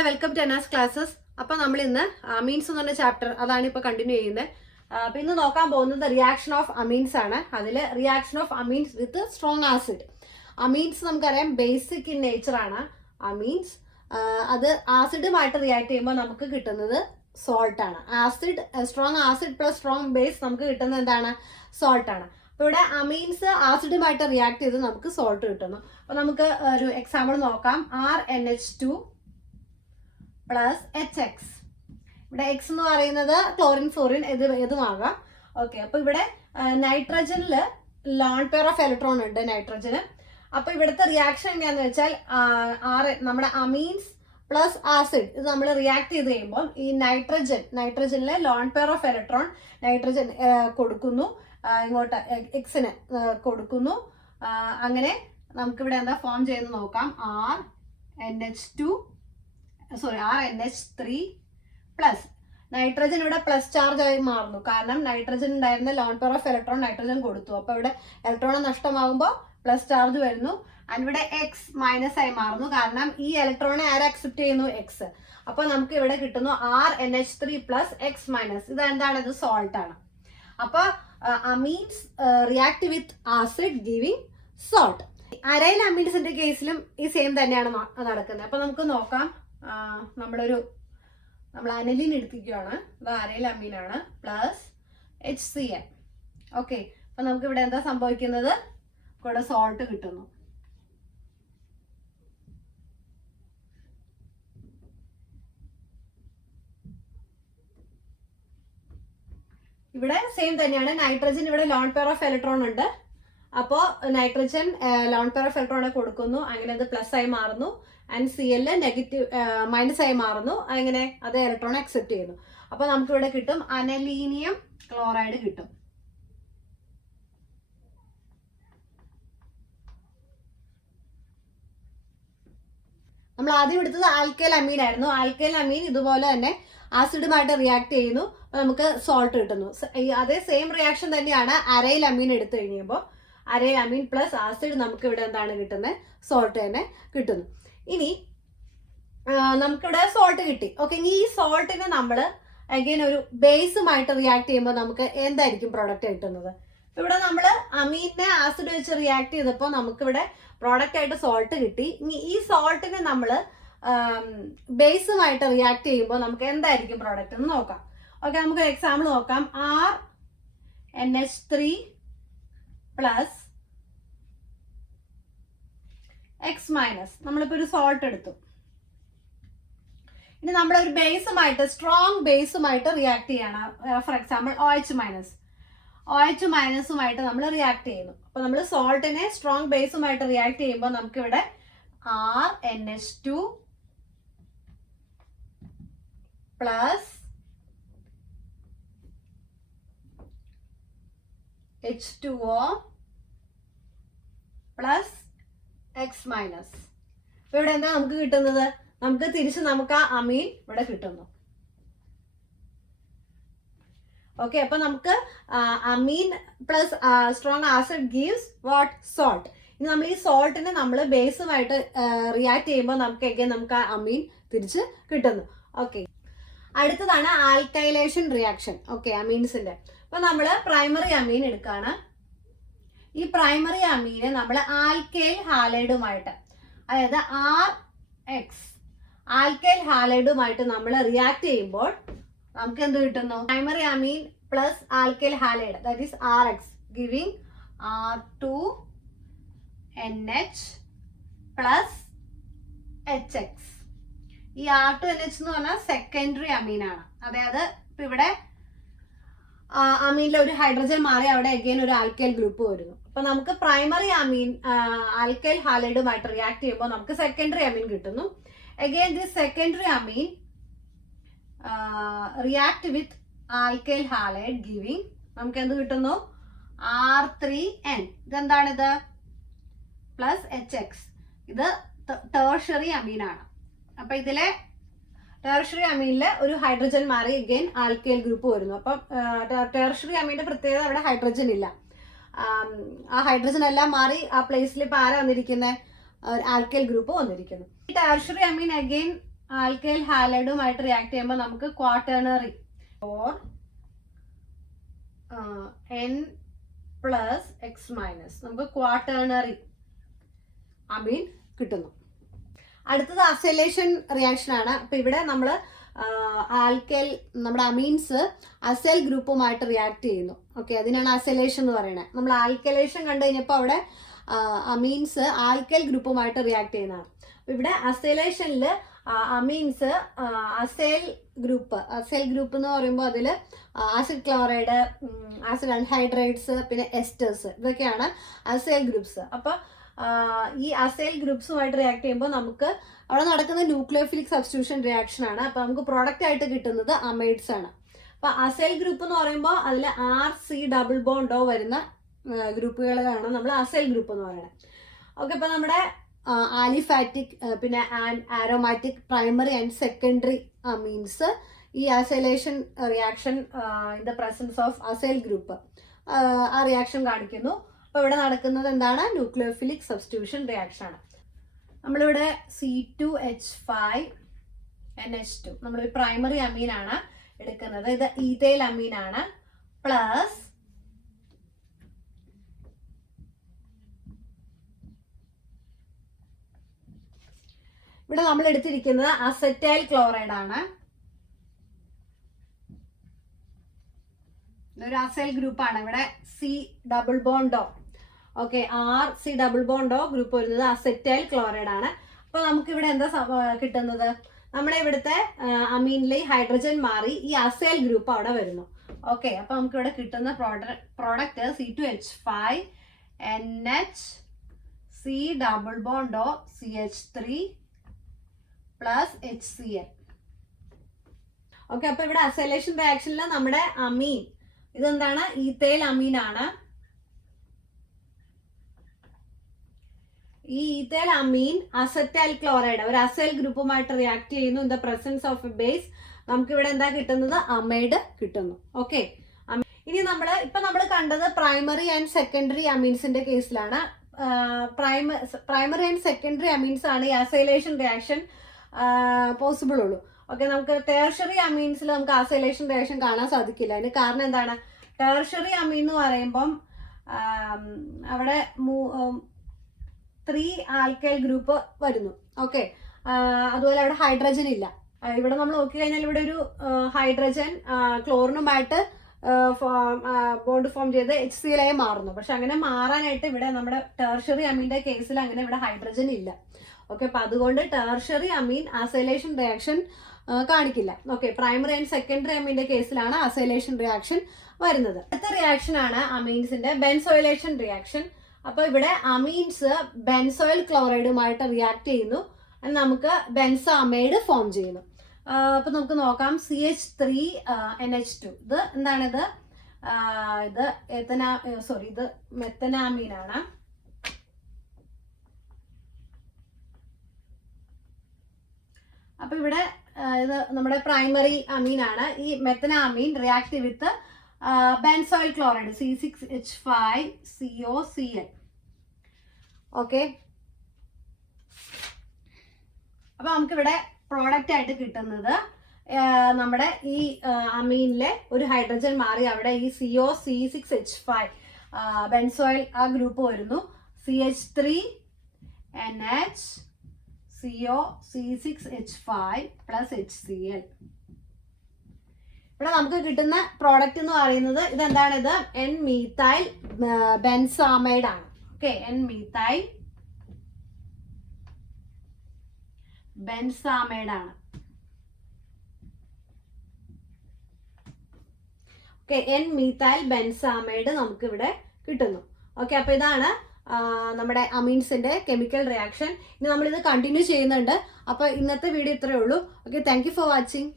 മക്കളെ welcome to എനാസ് classes. അപ്പൊ നമ്മൾ ഇന്ന് അമീൻസ് എന്ന് പറഞ്ഞ ചാപ്റ്റർ അതാണ് ഇപ്പൊ കണ്ടിന്യൂ ചെയ്യുന്നത്. അപ്പൊ ഇന്ന് നോക്കാൻ പോകുന്നത് റിയാക്ഷൻ ഓഫ് അമീൻസ് ആണ്. അതിൽ reaction of amines with strong acid. Amines നമുക്കറിയാം ബേസിക് ഇൻ നേച്ചർ ആണ് അമീൻസ്. അത് ആസിഡുമായിട്ട് റിയാക്ട് ചെയ്യുമ്പോൾ നമുക്ക് കിട്ടുന്നത് സോൾട്ട് ആണ്. Acid strong acid plus strong base നമുക്ക് കിട്ടുന്നത് എന്താണ്? സോൾട്ട് ആണ്. അപ്പോൾ ഇവിടെ അമീൻസ് ആസിഡുമായിട്ട് റിയാക്ട് ചെയ്ത് നമുക്ക് സോൾട്ട് കിട്ടുന്നു. അപ്പോൾ നമുക്ക് ഒരു എക്സാമ്പിൾ നോക്കാം. RNH2 plus HX. ഇവിടെ എക്സ് എന്ന് പറയുന്നത് ക്ലോറിൻ ഫ്ലോറിൻ ഏതുമാകാം. ഓക്കെ, അപ്പൊ ഇവിടെ നൈട്രജനിൽ ലോൺ പെയർ ഓഫ് ഇലക്ട്രോൺ ഉണ്ട് നൈട്രജന്. അപ്പൊ ഇവിടുത്തെ റിയാക്ഷൻ എങ്ങനെയാന്ന് വെച്ചാൽ നമ്മുടെ അമീൻസ് പ്ലസ് ആസിഡ് ഇത് നമ്മൾ റിയാക്ട് ചെയ്ത് കഴിയുമ്പോൾ ഈ നൈട്രജനിലെ lone pair of electron nitrogen കൊടുക്കുന്നു, ഇങ്ങോട്ട് എക്സിന് കൊടുക്കുന്നു. അങ്ങനെ നമുക്കിവിടെ എന്താ ഫോം ചെയ്ത് നോക്കാം. RNH3 പ്ലസ് നൈട്രജൻ ഇവിടെ പ്ലസ് ചാർജ് ആയി മാറുന്നു. കാരണം നൈട്രജൻ ഉണ്ടായിരുന്ന loan pair of electron nitrogen കൊടുത്തു. അപ്പൊ ഇവിടെ ഇലക്ട്രോൺ നഷ്ടമാകുമ്പോൾ പ്ലസ് ചാർജ് വരുന്നു. ആൻഡ് ഇവിടെ എക്സ് മൈനസ് ആയി മാറുന്നു. കാരണം ഈ ഇലക്ട്രോണെ ആരെ അക്സെപ്റ്റ് ചെയ്യുന്നു? എക്സ്. അപ്പൊ നമുക്ക് ഇവിടെ കിട്ടുന്നു RNH3 പ്ലസ് എക്സ് മൈനസ്. ഇത് എന്താണ്? ഇത് സോൾട്ട് ആണ്. അപ്പൊ amines react with acid giving salt. Aryl അമീൻസിന്റെ കേസിലും ഈ സെയിം തന്നെയാണ് നടക്കുന്നത്. അപ്പൊ നമുക്ക് നോക്കാം. നമ്മൾ അനലിൻ എടുത്തിരിക്കുകയാണ്. ഇത് അരൈൽ അമീനാണ് പ്ലസ് HCl. ഓക്കെ, അപ്പൊ നമുക്ക് ഇവിടെ എന്താ സംഭവിക്കുന്നത്? ഇവിടെ സോൾട്ട് കിട്ടുന്നു. ഇവിടെ സെയിം തന്നെയാണ്. നൈട്രജൻ ഇവിടെ ലോൺ പെയർ ഓഫ് ഇലക്ട്രോൺ ഉണ്ട്. അപ്പോൾ നൈട്രജൻ ലോൺ പെയർ ഓഫ് ഇലക്ട്രോണെ കൊടുക്കുന്നു. അങ്ങനെ അത് പ്ലസ് ആയി മാറുന്നു. ആൻഡ് Cl നെഗറ്റീവ് മൈനസ് ആയി മാറുന്നു. അങ്ങനെ അത് ഇലക്ട്രോൺ അക്സെപ്റ്റ് ചെയ്യുന്നു. അപ്പൊ നമുക്ക് ഇവിടെ കിട്ടും അനലീനിയം ക്ലോറൈഡ് കിട്ടും. നമ്മൾ ആദ്യം എടുത്തത് ആൽക്കൈൽ അമീൻ ആയിരുന്നു. ആൽക്കൈൽ അമീൻ ഇതുപോലെ തന്നെ ആസിഡുമായിട്ട് റിയാക്ട് ചെയ്യുന്നു. അപ്പൊ നമുക്ക് സോൾട്ട് കിട്ടുന്നു. അതേ സെയിം റിയാക്ഷൻ തന്നെയാണ് അരൈൽ അമീൻ എടുത്തു കഴിയുമ്പോൾ. അരൈൽ അമീൻ പ്ലസ് ആസിഡ് നമുക്ക് ഇവിടെ എന്താണ് കിട്ടുന്നത്? സോൾട്ട് തന്നെ കിട്ടുന്നു. ഇനി നമുക്കിവിടെ സോൾട്ട് കിട്ടി. ഓക്കെ, ഈ സോൾട്ടിനെ നമ്മൾ അഗൈൻ ഒരു ബേസുമായിട്ട് റിയാക്ട് ചെയ്യുമ്പോൾ നമുക്ക് എന്തായിരിക്കും പ്രോഡക്റ്റ് കിട്ടുന്നത്? ഇവിടെ നമ്മൾ അമീനെ ആസിഡ് വെച്ച് റിയാക്ട് ചെയ്തപ്പോൾ നമുക്കിവിടെ പ്രോഡക്റ്റ് ആയിട്ട് സോൾട്ട് കിട്ടി. ഇനി ഈ സോൾട്ടിനെ നമ്മൾ ബേസുമായിട്ട് റിയാക്ട് ചെയ്യുമ്പോൾ നമുക്ക് എന്തായിരിക്കും പ്രോഡക്റ്റ് എന്ന് നോക്കാം. ഓക്കെ, നമുക്ക് എക്സാമ്പിൾ നോക്കാം. RNH3 plus X minus. നമ്മളിപ്പോൾ ഒരു സോൾട്ട് എടുത്തു. ഇനി നമ്മളൊരു ബേസുമായിട്ട് സ്ട്രോങ് ബേസുമായിട്ട് റിയാക്ട് ചെയ്യണം. ഫോർ എക്സാമ്പിൾ OH മൈനസുമായിട്ട് നമ്മൾ റിയാക്ട് ചെയ്യുന്നു. അപ്പൊ നമ്മൾ സോൾട്ടിനെ സ്ട്രോങ് ബേസുമായിട്ട് റിയാക്ട് ചെയ്യുമ്പോൾ നമുക്കിവിടെ RNH2 plus H2O plus X minus. അപ്പൊ ഇവിടെ എന്താ നമുക്ക് കിട്ടുന്നത്? നമുക്ക് തിരിച്ച് നമുക്ക് ആ അമീൻ ഇവിടെ കിട്ടുന്നു. ഓക്കെ, അപ്പൊ നമുക്ക് amine plus strong acid gives what? Salt. ഇനി നമ്മൾ ഈ സോൾട്ടിനെ നമ്മൾ ബേസുമായിട്ട് റിയാക്ട് ചെയ്യുമ്പോൾ നമുക്ക് ആ അമീൻ തിരിച്ച് കിട്ടുന്നു. ഓക്കെ, അടുത്തതാണ് ആൽക്കൈലേഷൻ റിയാക്ഷൻ. ഓക്കെ, അമീൻസിന്റെ. അപ്പൊ നമ്മൾ പ്രൈമറി അമീൻ എടുക്കാണ്. ഈ പ്രൈമറി അമീനെ നമ്മൾ ആൽക്കൈൽ ഹാലൈഡുമായിട്ട്, അതായത് RX ആൽക്കൈൽ ഹാലൈഡുമായിട്ട് നമ്മൾ റിയാക്ട് ചെയ്യുമ്പോൾ നമുക്ക് എന്ത് കിട്ടുന്നു? Primary Ameen plus alkyl halide, that is RX giving R2NH plus HX. ഈ R2NH എന്ന് പറഞ്ഞാൽ സെക്കൻഡറി അമീൻ ആണ്. അതായത് ഇപ്പൊ ഇവിടെ അമീനിലെ ഒരു ഹൈഡ്രജൻ മാറി അവിടെ അഗൈൻ ഒരു ആൽക്കൈൽ ഗ്രൂപ്പ് വരുന്നു. അപ്പൊ നമുക്ക് പ്രൈമറി അമീൻ ആൽക്കൈൽ ഹാലൈഡുമായിട്ട് റിയാക്ട് ചെയ്യുമ്പോൾ നമുക്ക് സെക്കൻഡറി അമീൻ കിട്ടുന്നു. Again this secondary amine react with alkyl halide giving നമുക്ക് എന്ത് കിട്ടുന്നു? R3N. ഇതെന്താണിത്? Plus HX. ഇത് ടേർഷ്യറി അമീൻ ആണ്. അപ്പൊ ഇതിലെ ടെർഷ്യറി അമീനില് ഒരു ഹൈഡ്രജൻ മാറി അഗൈൻ ആൽക്കൈൽ ഗ്രൂപ്പ് വരുന്നു. അപ്പം ടെർഷ്യറി അമീന്റെ പ്രത്യേകത അവിടെ ഹൈഡ്രജൻ ഇല്ല. ആ ഹൈഡ്രജൻ എല്ലാം മാറി ആ പ്ലേസിൽ ഇപ്പൊ ആരാ വന്നിരിക്കുന്നത്? ആൽക്കൈൽ ഗ്രൂപ്പ് വന്നിരിക്കുന്നു. ടെർഷ്യറി അമീൻ അഗൈൻ ആൽക്കൈൽ ഹാലൈഡുമായിട്ട് റിയാക്ട് ചെയ്യുമ്പോൾ നമുക്ക് quaternary or N plus X minus നമുക്ക് ക്വാട്ടേണറി അമീൻ കിട്ടുന്നു. അടുത്തത് അസൈലേഷൻ റിയാക്ഷൻ ആണ്. അപ്പൊ ഇവിടെ നമ്മൾ ആൽക്കൈൽ നമ്മുടെ അമീൻസ് അസൈൽ ഗ്രൂപ്പുമായിട്ട് റിയാക്ട് ചെയ്യുന്നു. ഓക്കെ, അതിനാണ് അസൈലേഷൻ എന്ന് പറയുന്നത്. നമ്മൾ ആൽക്കലേഷൻ കണ്ടു കഴിഞ്ഞപ്പോൾ അവിടെ അമീൻസ് ആൽക്കൈൽ ഗ്രൂപ്പുമായിട്ട് റിയാക്ട് ചെയ്യുന്നതാണ്. അപ്പൊ ഇവിടെ അസൈലേഷനിൽ അമീൻസ് അസൈൽ ഗ്രൂപ്പ് എന്ന് പറയുമ്പോൾ അതിൽ ആസിഡ് ക്ലോറൈഡ്, ആസിഡ് അൺഹൈഡ്രേറ്റ്സ്, പിന്നെ എസ്റ്റേഴ്സ്, ഇതൊക്കെയാണ് അസൈൽ ഗ്രൂപ്പ്സ്. അപ്പോൾ ഈ അസൈൽ ഗ്രൂപ്പ്സുമായിട്ട് റിയാക്ട് ചെയ്യുമ്പോൾ നമുക്ക് അവിടെ നടക്കുന്ന ന്യൂക്ലിയോഫിലിക് സബ്സ്റ്റിറ്റ്യൂഷൻ റിയാക്ഷൻ ആണ്. അപ്പോൾ നമുക്ക് പ്രോഡക്റ്റ് ആയിട്ട് കിട്ടുന്നത് അമൈഡ്സ് ആണ്. അപ്പോൾ അസൈൽ ഗ്രൂപ്പ് എന്ന് പറയുമ്പോൾ അതിൽ RC ഡബിൾ ബോണ്ടോ വരുന്ന ഗ്രൂപ്പുകളാണ് നമ്മൾ അസൈൽ ഗ്രൂപ്പ് എന്ന് പറയുന്നത്. ഓക്കെ, അപ്പോൾ നമ്മുടെ ആലിഫാറ്റിക് പിന്നെ aromatic primary and secondary amines ഈ acylation reaction in the presence of acyl group ആ റിയാക്ഷൻ കാണിക്കുന്നു. അപ്പോൾ ഇവിടെ നടക്കുന്നത് എന്താണ്? ന്യൂക്ലിയോഫിലിക് സബ്സ്റ്റിറ്റ്യൂഷൻ റിയാക്ഷൻ ആണ്. നമ്മളിവിടെ C2H5NH2 നമ്മളൊരു പ്രൈമറി അമീൻ ആണ് എടുക്കുന്നത്. ഇത് ഈഥൈൽ അമീൻ ആണ്. പ്ലസ് ഇവിടെ നമ്മൾ എടുത്തിരിക്കുന്നത് അസറ്റൈൽ ക്ലോറൈഡ് ആണ്. ഇതൊരു അസൈൽ ഗ്രൂപ്പാണ്. ഇവിടെ C double bond O, okay, RC double bond O group വരുന്നത് അസറ്റൈൽ ക്ലോറൈഡ് ആണ്. അപ്പോൾ നമുക്ക് ഇവിടെ എന്താ കിട്ടുന്നത്? നമ്മുടെ ഇവിടുത്തെ അമീനിലെ ഹൈഡ്രജൻ മാറി ഈ അസൈൽ ഗ്രൂപ്പ് അവിടെ വരുന്നു. ഓക്കെ, അപ്പോൾ നമുക്ക് ഇവിടെ കിട്ടുന്ന product C2H5NH C double bond O CH3 plus HCl. Okay, അപ്പൊ ഇവിടെ അസൈലേഷൻ റിയാക്ഷനിൽ നമ്മുടെ അമീൻ ഇതെന്താണ്? ഈഥൈൽ അമീൻ ആണ്. ഈ ഈഥൈൽ അമീൻ അസറ്റൈൽ ക്ലോറൈഡ് ഒരു അസൈൽ ഗ്രൂപ്പുമായിട്ട് റിയാക്ട് ചെയ്യുന്നു. In the presence of a base നമുക്ക് ഇവിടെ എന്താ കിട്ടുന്നത്? അമൈഡ് കിട്ടുന്നു. ഓക്കെ, ഇനി നമ്മൾ കണ്ടത് പ്രൈമറി ആൻഡ് സെക്കൻഡറി അമീൻസിന്റെ കേസിലാണ്. പ്രൈമറി ആൻഡ് സെക്കൻഡറി അമീൻസ് ആണ് ഈ അസൈലേഷൻ റിയാക്ഷൻ പോസിബിൾ ഉള്ളൂ. ഓക്കെ, നമുക്ക് ടേർഷറി അമീൻസിൽ നമുക്ക് അസൈലേഷൻ റിയാക്ഷൻ കാണാൻ സാധിക്കില്ല. അതിന് കാരണം എന്താണ്? ടേർഷറി അമീൻ എന്ന് പറയുമ്പം അവിടെ 3 ആൽക്കൈൽ ഗ്രൂപ്പ് വരുന്നു. ഓക്കെ, അതുപോലെ അവിടെ ഹൈഡ്രജൻ ഇല്ല. ഇവിടെ നമ്മൾ നോക്കിക്കഴിഞ്ഞാൽ ഇവിടെ ഒരു ഹൈഡ്രജൻ ക്ലോറിനുമായിട്ട് ബോണ്ട് ഫോം ചെയ്ത് HCl ആയി മാറുന്നു. പക്ഷെ അങ്ങനെ മാറാനായിട്ട് ഇവിടെ നമ്മുടെ ടേർഷറി അമീന്റെ കേസിൽ അങ്ങനെ ഇവിടെ ഹൈഡ്രജൻ ഇല്ല. ഓക്കെ, അപ്പൊ അതുകൊണ്ട് ടേർഷറി അമീൻ അസൈലേഷൻ റിയാക്ഷൻ കാണിക്കില്ല. ഓക്കെ, പ്രൈമറി ആൻഡ് സെക്കൻഡറി അമീന്റെ കേസിലാണ് അസൈലേഷൻ റിയാക്ഷൻ വരുന്നത്. അടുത്ത റിയാക്ഷൻ ആണ് അമീൻസിന്റെ ബെൻസോയിലേഷൻ റിയാക്ഷൻ. അപ്പൊ ഇവിടെ അമീൻസ് ബെൻസോയിൽ ക്ലോറൈഡുമായിട്ട് റിയാക്ട് ചെയ്യുന്നു. നമുക്ക് ബെൻസാമൈഡ് ഫോം ചെയ്യുന്നു. അപ്പൊ നമുക്ക് നോക്കാം. CH3NH2 ഇത് എന്താണിത്? ഇത് ഇത് മെത്തനാമീൻ ആണ്. അപ്പൊ ഇവിടെ ഇത് നമ്മുടെ പ്രൈമറി അമീൻ ആണ്. ഈ methanamine react with benzoyl chloride C6H5COCl. Okay, അപ്പൊ നമുക്കിവിടെ പ്രോഡക്റ്റ് ആയിട്ട് കിട്ടുന്നത് നമ്മുടെ ഈ അമീനിലെ ഒരു ഹൈഡ്രജൻ മാറി അവിടെ ഈ C6H5 ബെൻസോയിൽ ആ ഗ്രൂപ്പ് വരുന്നു. CH3NH C6H5 plus HCl. ഇവിടെ നമുക്ക് കിട്ടുന്ന പ്രോഡക്റ്റ് എന്ന് പറയുന്നത് ഇതെന്താണ്? ഇത് N-മീഥൈൽ ബെൻസാമൈഡ് ആണ്. ഓക്കെ, N-മീഥൈൽ ബെൻസാമൈഡ് ആണ്. ഓക്കെ, N-മീഥൈൽ ബെൻസാമൈഡ് നമുക്ക് ഇവിടെ കിട്ടുന്നു. ഓക്കെ, അപ്പൊ ഇതാണ് നമ്മുടെ അമീൻസിന്റെ കെമിക്കൽ റിയാക്ഷൻ. ഇനി നമ്മളിത് കണ്ടിന്യൂ ചെയ്യുന്നുണ്ട്. അപ്പൊ ഇന്നത്തെ വീഡിയോ ഇത്രയേ ഉള്ളൂ. Okay, thank you for watching.